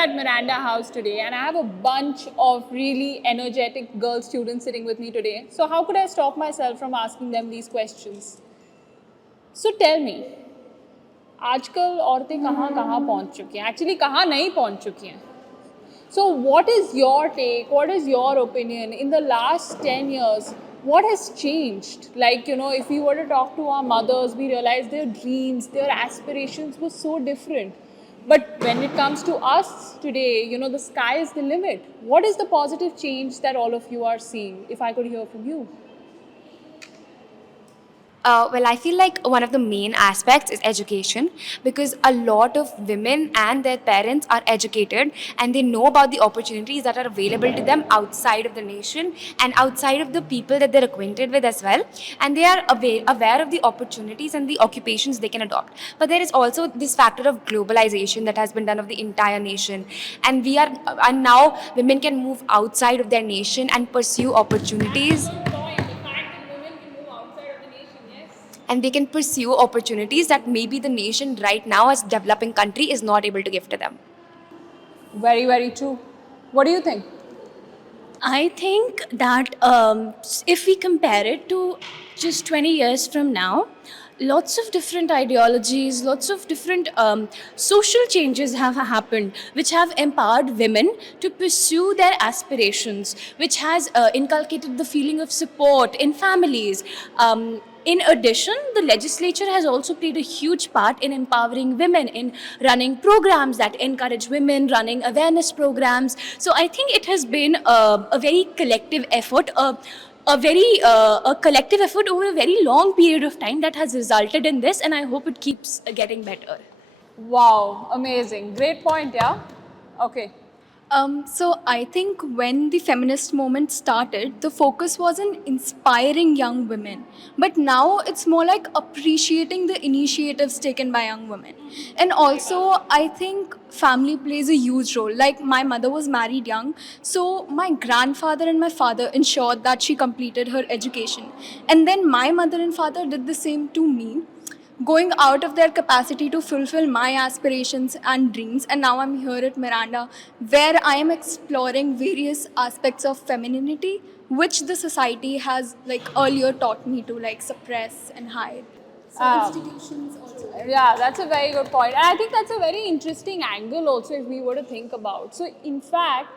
at Miranda House today and I have a bunch of really energetic girl students sitting with me today. So how could I stop myself from asking them these questions? So tell me, आजकल औरतें कहाँ कहाँ पहुँच चुकी हैं? Actually कहाँ नहीं पहुँच चुकी हैं? So what is your take? What is your opinion? In the last 10 years, what has changed? Like, if we were to talk to our mothers, we realize their dreams, their aspirations were so different. But when it comes to us today, the sky is the limit. What is the positive change that all of you are seeing? If I could hear from you. Well, I feel like one of the main aspects is education, because a lot of women and their parents are educated and they know about the opportunities that are available to them outside of the nation and outside of the people that they're acquainted with as well. And they are aware of the opportunities and the occupations they can adopt. But there is also this factor of globalization that has been done of the entire nation. And now women can move outside of their nation and pursue opportunities. And they can pursue opportunities that maybe the nation right now as a developing country is not able to give to them. Very, very true. What do you think? I think that if we compare it to just 20 years from now, lots of different ideologies, lots of different social changes have happened, which have empowered women to pursue their aspirations, which has inculcated the feeling of support in families. In addition, the legislature has also played a huge part in empowering women, in running programs that encourage women, running awareness programs. So I think it has been a very collective effort, a collective effort over a very long period of time that has resulted in this, and I hope it keeps getting better. Wow, amazing. Great point, yeah? Okay. So I think when the feminist movement started, the focus was on inspiring young women. But now it's more like appreciating the initiatives taken by young women. And also, I think family plays a huge role. Like, my mother was married young, so my grandfather and my father ensured that she completed her education. And then my mother and father did the same to me, going out of their capacity to fulfill my aspirations and dreams. And now I'm here at Miranda, where I am exploring various aspects of femininity, which the society has earlier taught me to suppress and hide. So institutions also. Yeah, that's a very good point. And I think that's a very interesting angle also if we were to think about. So in fact,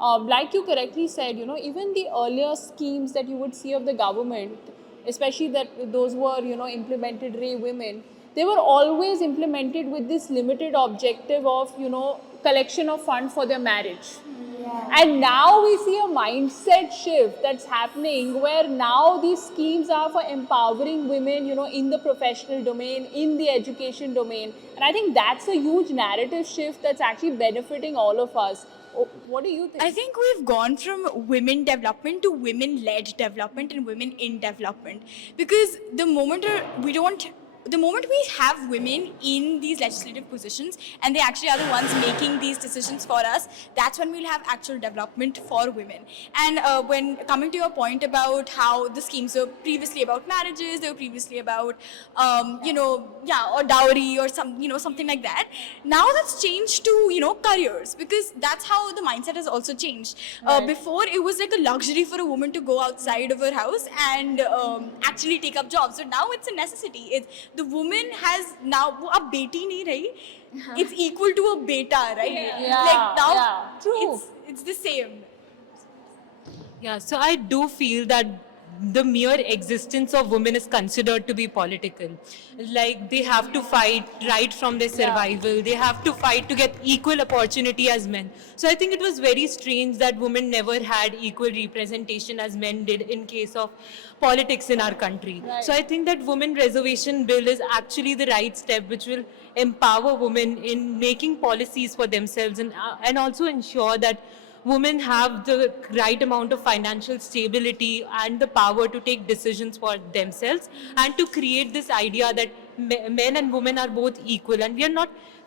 like you correctly said, even the earlier schemes that you would see of the government, especially those were, implemented women, they were always implemented with this limited objective of, collection of funds for their marriage. Yeah. And now we see a mindset shift that's happening where now these schemes are for empowering women, in the professional domain, in the education domain. And I think that's a huge narrative shift that's actually benefiting all of us. What do you think? I think we've gone from women development to women-led development and women in development. Because the moment we have women in these legislative positions and they actually are the ones making these decisions for us, that's when we'll have actual development for women. And when coming to your point about how the schemes were previously about marriages, they were previously about, or dowry or something like that. Now that's changed to, careers, because that's how the mindset has also changed. Right. Before, it was like a luxury for a woman to go outside of her house and actually take up jobs. So now it's a necessity. The woman has now a beti nahi rahi. It's equal to a beta, right? Yeah, now true. It's the same. Yeah, so I do feel that the mere existence of women is considered to be political. Like, they have to fight right from their survival. Yeah. They have to fight to get equal opportunity as men. So I think it was very strange that women never had equal representation as men did in case of politics in our country. Right. So I think that women reservation bill is actually the right step, which will empower women in making policies for themselves and also ensure that women have the right amount of financial stability and the power to take decisions for themselves and to create this idea that men and women are both equal. And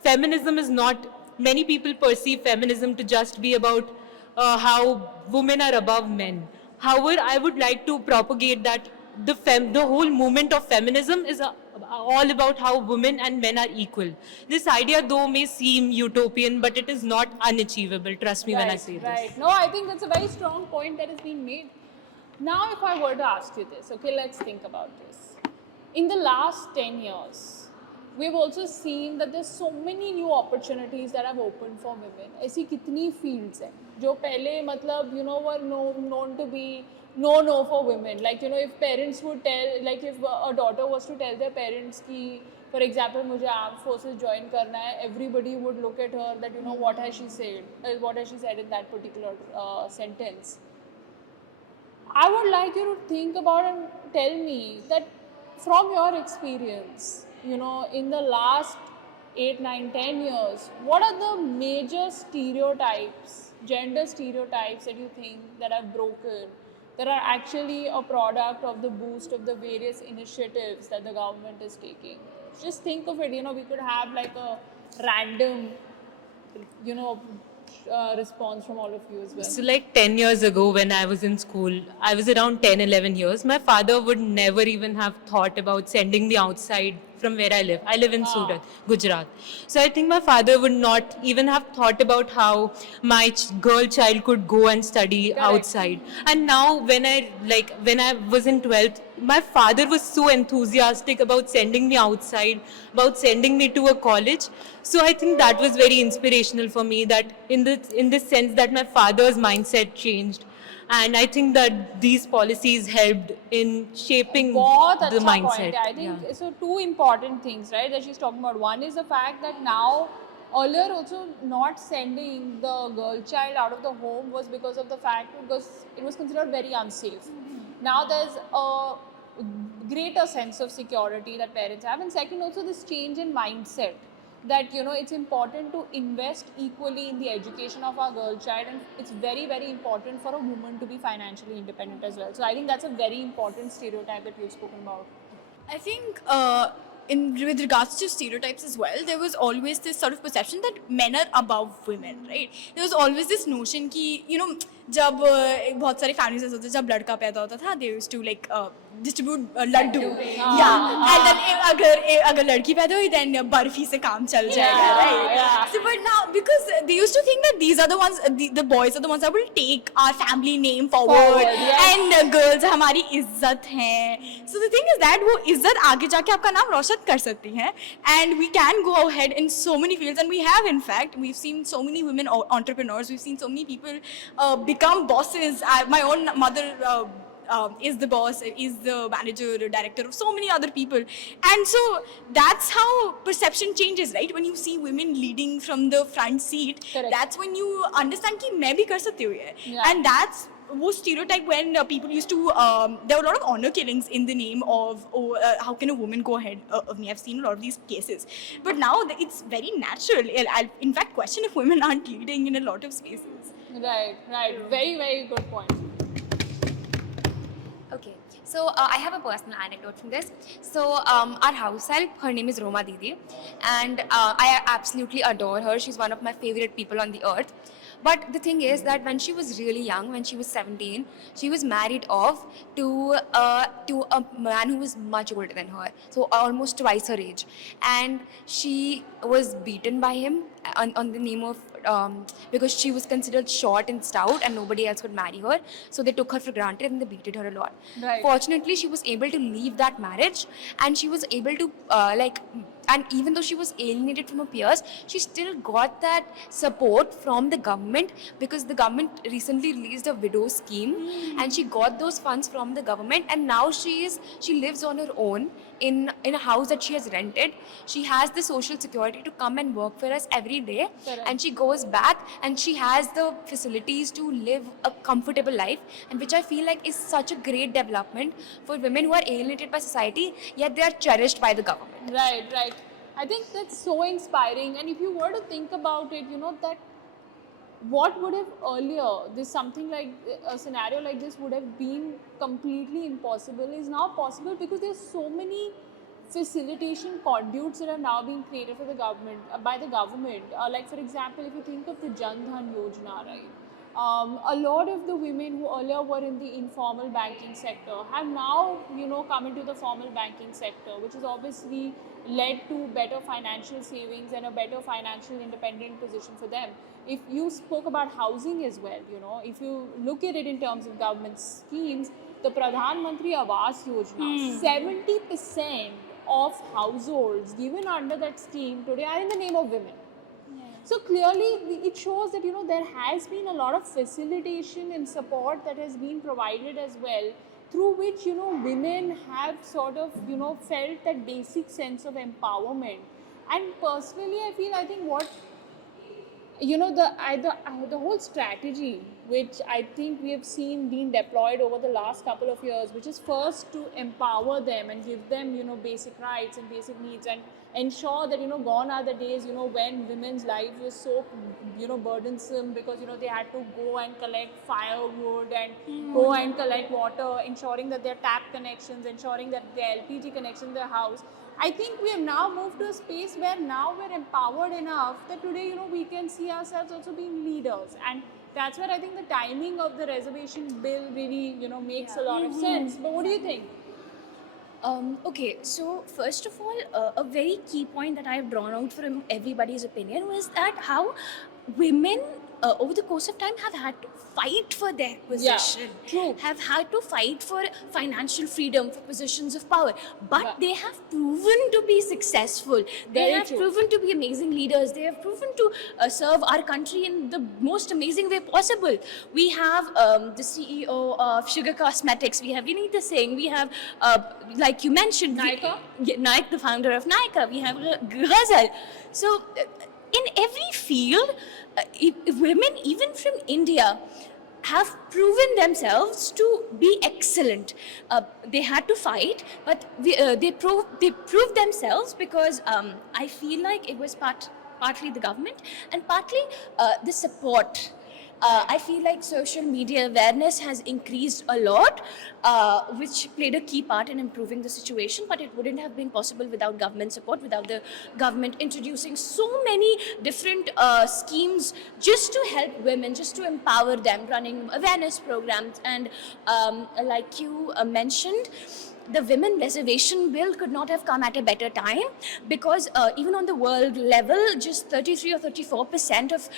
feminism is not, many people perceive feminism to just be about how women are above men. However, I would like to propagate that the whole movement of feminism is all about how women and men are equal. This idea though may seem utopian, but it is not unachievable. Trust me when I say Right. this. No, I think that's a very strong point that has been made. Now, if I were to ask you this, okay, let's think about this. In the last 10 years, we've also seen that there's so many new opportunities that have opened for women. ऐसी कितनी fields हैं जो पहले मतलब were known to be no for women. Like if parents would tell, like if a daughter was to tell their parents कि for example मुझे armed forces join करना है, everybody would look at her that what has she said in that particular sentence. I would like you to think about and tell me that from your experience, in the last 8, 9, 10 years, what are the major stereotypes, gender stereotypes that you think that have broken, that are actually a product of the boost of the various initiatives that the government is taking? Just think of it, we could have like a random, response from all of you as well. So like 10 years ago when I was in school, I was around 10, 11 years. My father would never even have thought about sending me outside from where I live. I live in Surat, Gujarat. So I think my father would not even have thought about how my girl child could go and study outside. And now when I was in 12th, my father was so enthusiastic about sending me outside, about sending me to a college. So I think that was very inspirational for me, that in this sense that my father's mindset changed. And I think that these policies helped in shaping बहुत the अच्छा mindset. point है. I think so. Two important things, right, that she's talking about. One is the fact that now, earlier also not sending the girl child out of the home was because of the fact because it was considered very unsafe. Now there's a greater sense of security that parents have, and second also this change in mindset that it's important to invest equally in the education of our girl child, and it's very, very important for a woman to be financially independent as well. So I think that's a very important stereotype that you've spoken about. I think with regards to stereotypes as well, there was always this sort of perception that men are above women, right? There was always this notion कि जब बहुत सारे families ऐसे होते जब लड़का पैदा होता था, they used to like distribute laddu, and then अगर लड़की पैदा हुई then बर्फी से काम चल जाएगा, right? So but now because they used to think that these are the ones, the boys are the ones that will take our family name forward, and girls हमारी इज्जत हैं. So the thing is that वो इज्जत आगे जाके आपका नाम रोशन कर सकती हैं, and we can go ahead in so many fields, and we have in fact, we've seen so many women entrepreneurs, we've seen so many people become bosses. My own mother is the boss, is the manager, director of so many other people. And so that's how perception changes, right? When you see women leading from the front seat, that's when you understand कि मैं भी कर सकती हूँ ये. And that's वो stereotype when people used to, there were a lot of honor killings in the name of, how can a woman go ahead of me? I've seen a lot of these cases. But now it's very natural. I'll in fact question if women aren't leading in a lot of spaces. Right. Very, very good point. Okay, so I have a personal anecdote from this. So our house help, her name is Roma Didi, and I absolutely adore her. She's one of my favorite people on the earth. But the thing is that when she was really young, when she was 17, she was married off to a man who was much older than her, so almost twice her age, and she was beaten by him on the name of because she was considered short and stout and nobody else would marry her, so they took her for granted and they beated her a lot. Right. Fortunately, she was able to leave that marriage, and she was able to and even though she was alienated from her peers, she still got that support from the government, because the government recently released a widow scheme, and she got those funds from the government, and now she lives on her own in a house that she has rented. She has the social security to come and work for us every day. And she goes back and she has the facilities to live a comfortable life, and which I feel like is such a great development for women who are alienated by society, yet they are cherished by the government. Right. I think that's so inspiring. And if you were to think about it, that what would have earlier, something like a scenario like this would have been completely impossible, is now possible because there's so many facilitation conduits that are now being created for the government, by the government. Like for example, if you think of the Jan Dhan Yojana, right? a lot of the women who earlier were in the informal banking sector have now, come into the formal banking sector, which has obviously led to better financial savings and a better financial independent position for them. If you spoke about housing as well, if you look at it in terms of government schemes, the Pradhan Mantri Awas Yojana, 70% of households given under that scheme today are in the name of women. So clearly, it shows that there has been a lot of facilitation and support that has been provided as well, through which women have sort of felt that basic sense of empowerment. And personally, I think what the whole strategy which I think we have seen being deployed over the last couple of years, which is first to empower them and give them basic rights and basic needs, and ensure that gone are the days when women's lives were so burdensome, because they had to go and collect firewood and go and collect water, ensuring that their tap connections, ensuring that their LPG connection in their house. I think we have now moved to a space where now we're empowered enough that today, we can see ourselves also being leaders. And that's where I think the timing of the reservation bill really, makes a lot of sense. But what do you think? Okay, so first of all, a very key point that I have drawn out from everybody's opinion was that how women over the course of time have had to fight for their position, true. have had to fight for financial freedom, for positions of power, but they have proven to be successful. They Very have true. proven to be amazing leaders. They have proven to serve our country in the most amazing way possible. We have the CEO of Sugar Cosmetics. We have Vinita Singh. We have, like you mentioned, Nykaa? Nykaa, the founder of Nykaa. We have Ghazal. So, in every field, women, even from India, have proven themselves to be excellent. They had to fight, but they proved themselves because I feel like it was partly the government and partly the support. I feel like social media awareness has increased a lot, which played a key part in improving the situation, but it wouldn't have been possible without government support, without the government introducing so many different schemes just to help women, just to empower them, running awareness programs. And like you mentioned, the women reservation bill could not have come at a better time, because even on the world level, just 33 or 34% of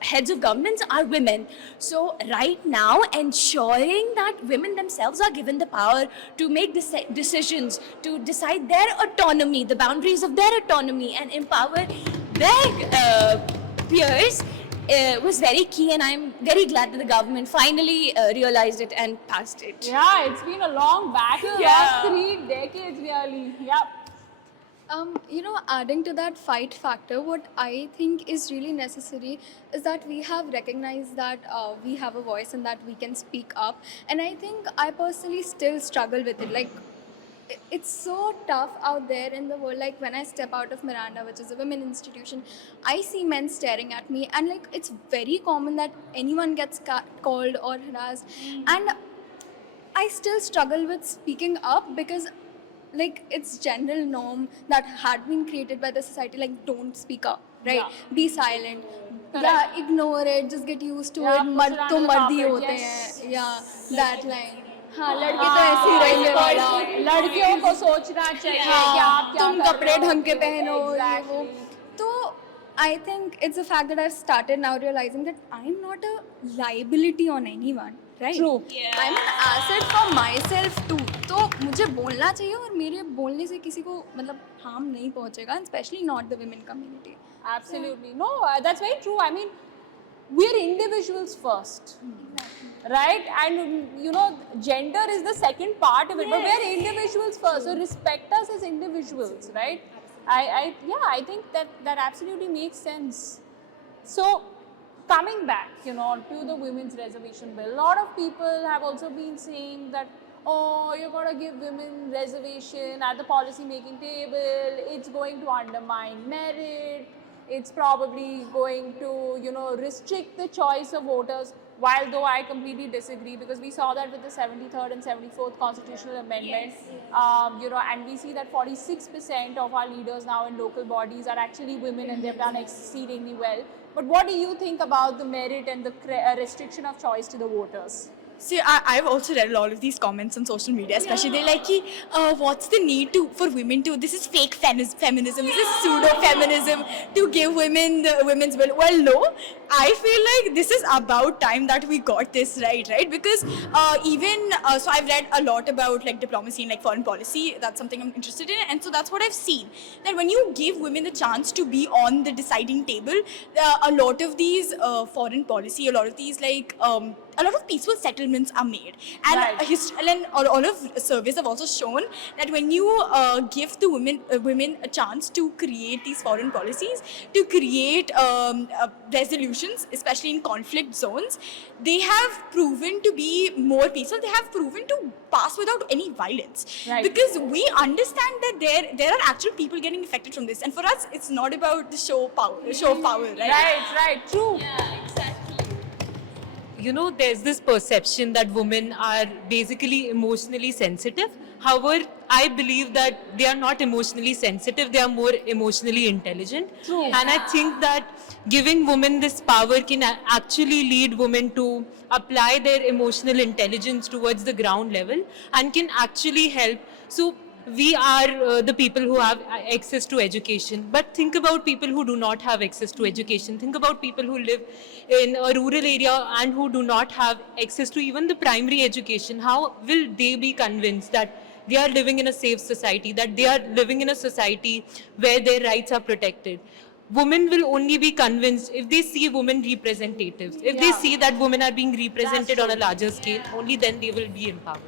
heads of governments are women. So right now, ensuring that women themselves are given the power to make decisions, to decide their autonomy, the boundaries of their autonomy, and empower their peers, was very key, and I'm very glad that the government finally realized it and passed it. Yeah, it's been a long battle, last 3 decades really. Yep. Adding to that fight factor, what I think is really necessary is that we have recognized that we have a voice and that we can speak up. And I think I personally still struggle with it. Like, it's so tough out there in the world. Like, when I step out of Miranda, which is a women institution, I see men staring at me, and like, it's very common that anyone gets called or harassed. And I still struggle with speaking up because, like, it's general norm that had been created by the society, like, don't speak up, right? Yeah. Be silent. Yeah, ignore it, just get used to Yeah, it. push it मर्द तो under the मर्द ही carpet, होते yes. हैं. Yeah, that line. हाँ, लड़के तो ऐसे ही रहेंगे वाला. लड़कियों को सोचना चाहिए कि आप क्या तुम कर कपड़े रहे हो. ढंग के पहनो, ये वो. Exactly. तो I think it's a fact that I've started now realizing that I'm not a liability on anyone, right? True. I'm an asset for myself too. तो मुझे बोलना चाहिए, और मेरे बोलने से किसी को मतलब harm नहीं पहुंचेगा, and especially not the women community. Absolutely. No, that's very true. I mean, we're individuals first. Right? And gender is the second part of it, but we're individuals first. So respect us as individuals, right? I think that absolutely makes sense. So coming back, to the women's reservation bill, a lot of people have also been saying that, oh, you're going to give women reservation at the policy making table, it's going to undermine merit, it's probably going to, restrict the choice of voters. While though I completely disagree, because we saw that with the 73rd and 74th constitutional amendment, and we see that 46% of our leaders now in local bodies are actually women, and they've done exceedingly well. But what do you think about the merit and the restriction of choice to the voters? See, I've also read a lot of these comments on social media, especially they're like, what's the need for women to, this is fake feminism, this is pseudo-feminism to give women the women's will. Well, no, I feel like this is about time that we got this right? Because so I've read a lot about like diplomacy and like foreign policy, that's something I'm interested in, and so that's what I've seen, that when you give women the chance to be on the deciding table, a lot of these foreign policy, a lot of these like, a lot of peaceful settlements are made, and Right. and all of surveys have also shown that when you give the women a chance to create these foreign policies, to create resolutions, especially in conflict zones, they have proven to be more peaceful. They have proven to pass without any violence, Right. because we understand that there are actual people getting affected from this, and for us, it's not about the show of power, right? Right, true. You know, there's this perception that women are basically emotionally sensitive. However, I believe that they are not emotionally sensitive, they are more emotionally intelligent. True. And I think that giving women this power can actually lead women to apply their emotional intelligence towards the ground level and can actually help. So we are the people who have access to education, but think about people who do not have access to education. Think about people who live in a rural area and who do not have access to even the primary education. How will they be convinced that they are living in a safe society, that they are living in a society where their rights are protected? Women will only be convinced if they see women representatives, if they see that women are being represented on a larger scale, only then they will be empowered.